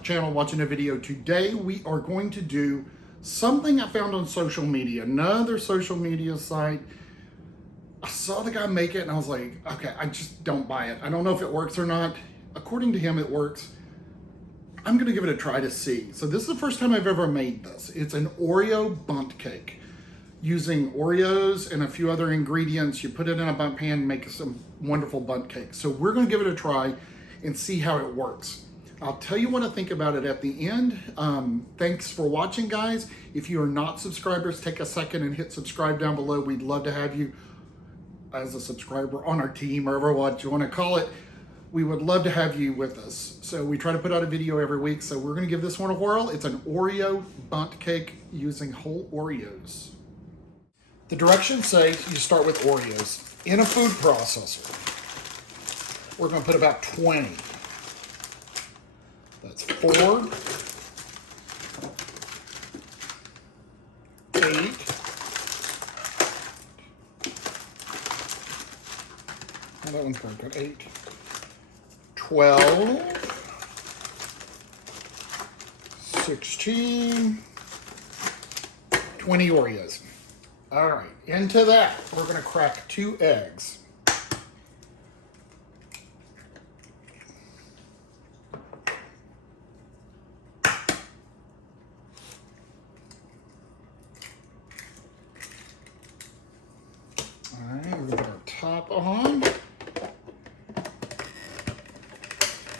the channel watching a video. Today we are going to do something I found on social media, another social media site. I saw the guy make it and I was like, okay, I just don't buy it. I don't know if it works or not. According to him, it works. I'm gonna give it a try to see. So this is the first time I've ever made this. It's an Oreo Bundt cake. Using Oreos and a few other ingredients, you put it in a bundt pan and make some wonderful bundt cake. So we're gonna give it a try and see how it works. I'll tell you what I think about it at the end. Thanks for watching, guys. If you are not subscribers, take a second and hit subscribe down below. We'd love to have you as a subscriber on our team, or whatever what you want to call it. We would love to have you with us. So we try to put out a video every week. So we're going to give this one a whirl. It's an Oreo Bundt cake using whole Oreos. The directions say you start with Oreos in a food processor. We're going to put about 20. That's 4, 8, 8, 12, 16, 20 Oreos. All right, into that, we're gonna crack 2 eggs. All right, we're gonna put our top on.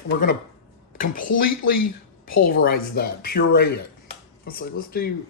We're gonna completely pulverize that, puree it. Let's do.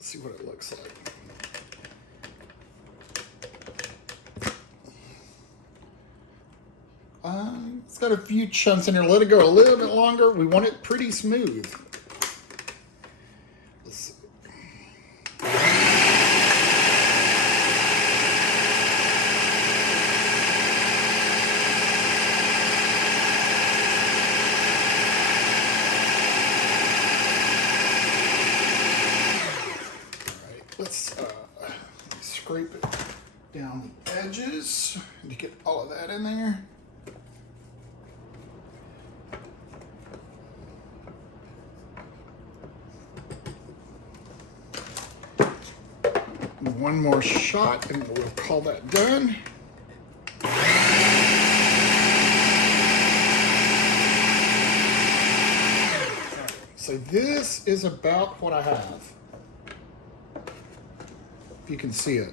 See what it looks like. It's got a few chunks in there. Let it go a little bit longer. We want it pretty smooth. Let's see. Let's scrape it down the edges to get all of that in there. One more shot and we'll call that done. So this is about what I have. If you can see it.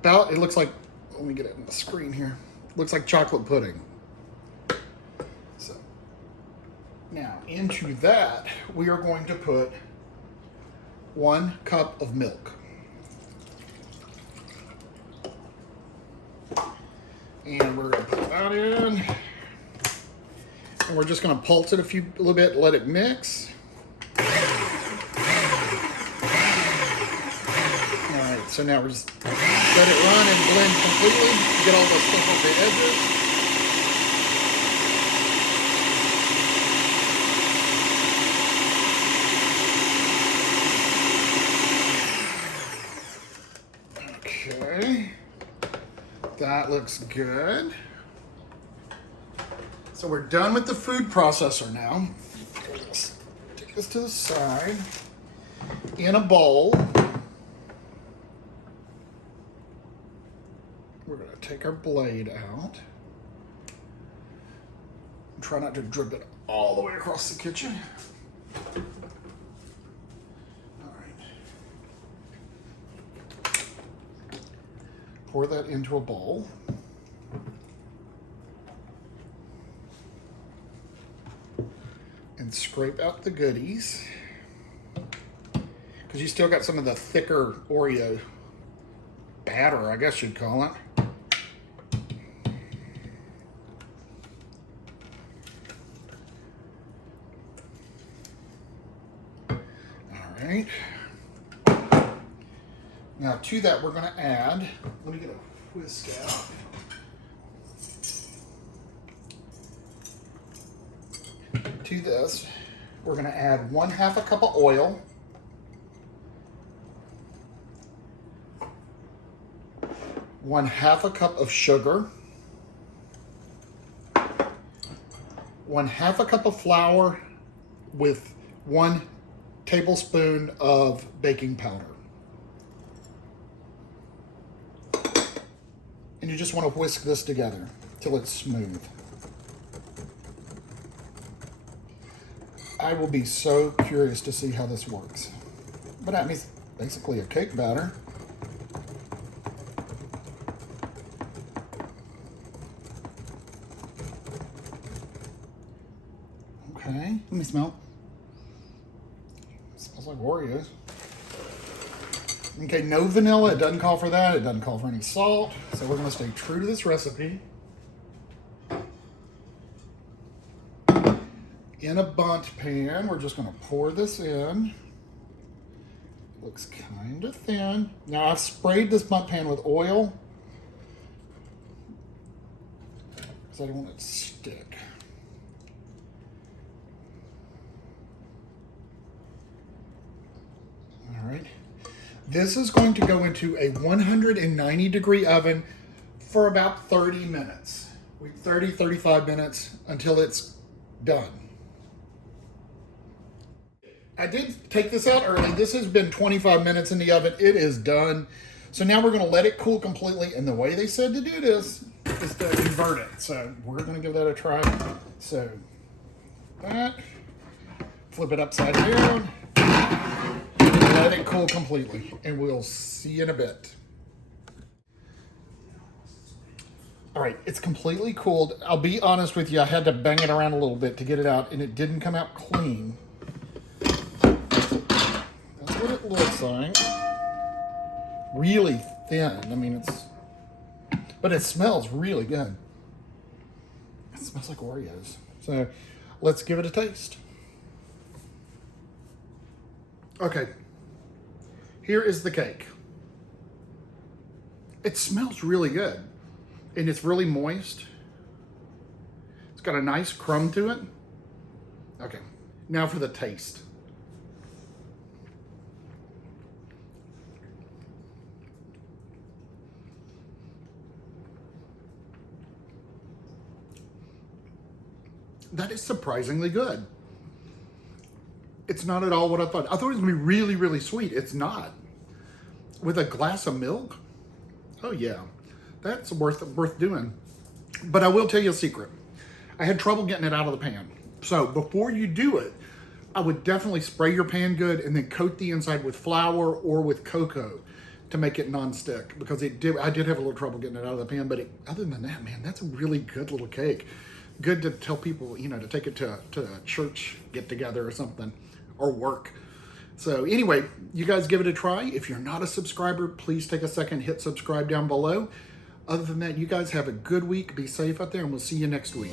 About, it looks like, let me get it on the screen here. Looks like chocolate pudding. So now into that, we are going to put 1 cup of milk. And we're gonna put that in. And we're just gonna pulse it a little bit, let it mix. So now we're just let it run and blend completely. Get all the stuff off the edges. Okay, that looks good. So we're done with the food processor now. Let's take this to the side. In a bowl, we're going to take our blade out. Try not to drip it all the way across the kitchen. All right. Pour that into a bowl. And scrape out the goodies. Because you still got some of the thicker Oreo batter, I guess you'd call it. right. Now to that, we're going to add, let me get a whisk out. To this, we're going to add 1/2 a cup of oil. 1/2 a cup of sugar. 1/2 a cup of flour with 1 tablespoon of baking powder. And you just want to whisk this together till it's smooth. I will be so curious to see how this works. But that means basically a cake batter. Okay, let me smell. It smells like Oreos. Okay, no vanilla. It doesn't call for that. It doesn't call for any salt. So we're going to stay true to this recipe. In a Bundt pan, we're just going to pour this in. Looks kind of thin. Now I've sprayed this Bundt pan with oil because I don't want it to stick. All right. This is going to go into a 190-degree oven for about 30 minutes. 35 minutes until it's done. I did take this out early. This has been 25 minutes in the oven. It is done. So now we're going to let it cool completely. And the way they said to do this is to invert it. So we're going to give that a try. So that, flip it upside down, let it cool completely. And we'll see you in a bit. All right, it's completely cooled. I'll be honest with you, I had to bang it around a little bit to get it out, and it didn't come out clean. That's what it looks like. Really thin. I mean, but it smells really good. It smells like Oreos. So let's give it a taste. Okay, here is the cake. It smells really good, and it's really moist. It's got a nice crumb to it. Okay, now for the taste. That is surprisingly good. It's not at all what I thought. I thought it was gonna be really, really sweet. It's not. With a glass of milk? Oh yeah, that's worth doing. But I will tell you a secret. I had trouble getting it out of the pan. So before you do it, I would definitely spray your pan good and then coat the inside with flour or with cocoa to make it non-stick, because I did have a little trouble getting it out of the pan, but other than that, man, that's a really good little cake. Good to tell people, you know, to take it to a church get together or something, or work. So anyway, you guys give it a try. If you're not a subscriber, please take a second, hit subscribe down below. Other than that, you guys have a good week. Be safe out there, and we'll see you next week.